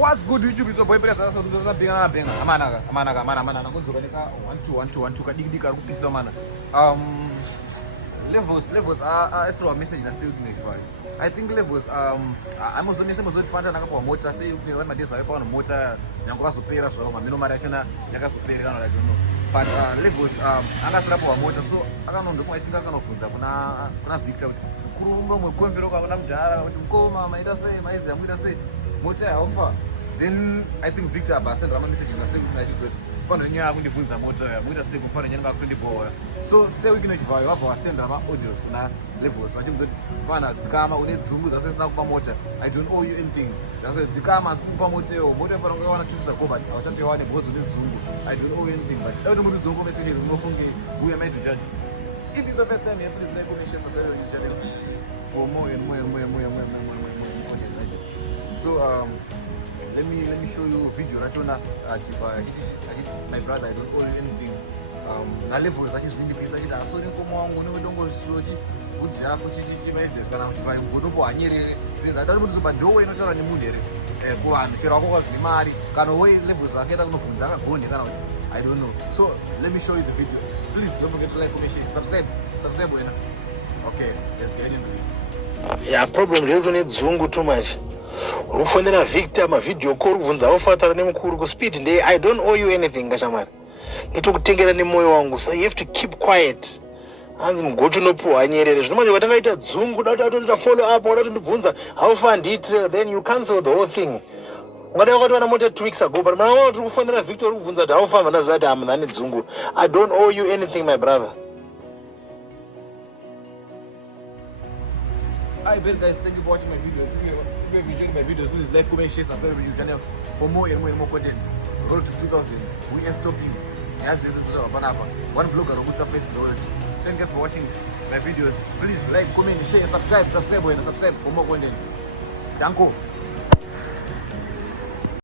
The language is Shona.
What's good YouTube? It's your boy Peka sasa tunaanza benga. Amana kunzoka nika 1 2 kadikidika kupisa mana. Levels a message na save me. I think levels I'm also fanta nakapo mota say ukini madeza wepa na mota yangoka supera so mamino mara chana yaka supera kana like no. But levels angasira po mota so akanondo kwa itinga kanofunza kuna Victor kurumba mwekwemvero kwa mdara kuti mkoma maita say maizi yamuita say mota ya offer. Then I think Victor abasenda ama message na save na chizo pano nyaya kundifunza moto ya muita siku pano nyanga kutondi boa so say we ginochivayo wavo wasenda ama audios kuna levels vachimuzoti pana dzikama une dzungu dzasesina kupa mota I don't owe you anything that's dzikama asikupa moteyo moto pano ngawana chisa go but awachatowane because une dzungu I don't owe you anything but every mutu dzungu message unofunge who am I to judge. If it's the first time here, please like, comment, share, subscribe this channel for more and more. So let me show you a video nachona my brother I don't owe you anything na levels achizvindipisa chiti asori mkomo wangu neudongo zvichirochi kuti yako chichivaizes kana kuti vai ngotopo anyerere zvinhu mutuzopa ndowe inotaura nemunhu here kuvanhu chero wako kwazvine mari kana we levels akaenda kunofunza akagonde kana kuti I don't know. So let me show you the video. Please don't forget to like, comment, share, subscribe wena. Okay, let's get into it. Yeah, problem here don't need zungu too much. Ufonera Victor ma video call vunza ofatara nemukuru ku speed nde I don't owe you anything gashamari. Ngitokutengera nemoyo wangu so you have to keep quiet. Hanzi mgocho nopuwa anyerere zvinomanje vatangaita dzungu data follow up wada tondibvunza how far did then you cancel the whole thing. Ngada wakati mota 2 weeks ago but mana watu kufonera Victor kuvunza how far mana zati amnani dzungu. I don't owe you anything my brother. Hi guys, thank you for watching my videos. If you're enjoying my videos, please like, comment, share, subscribe to the channel for more and more content. Road to 2000. We are stopping. One blogger who puts a face in the world. Thank you for watching my videos. Please like, comment, share, subscribe for more content. Thank you.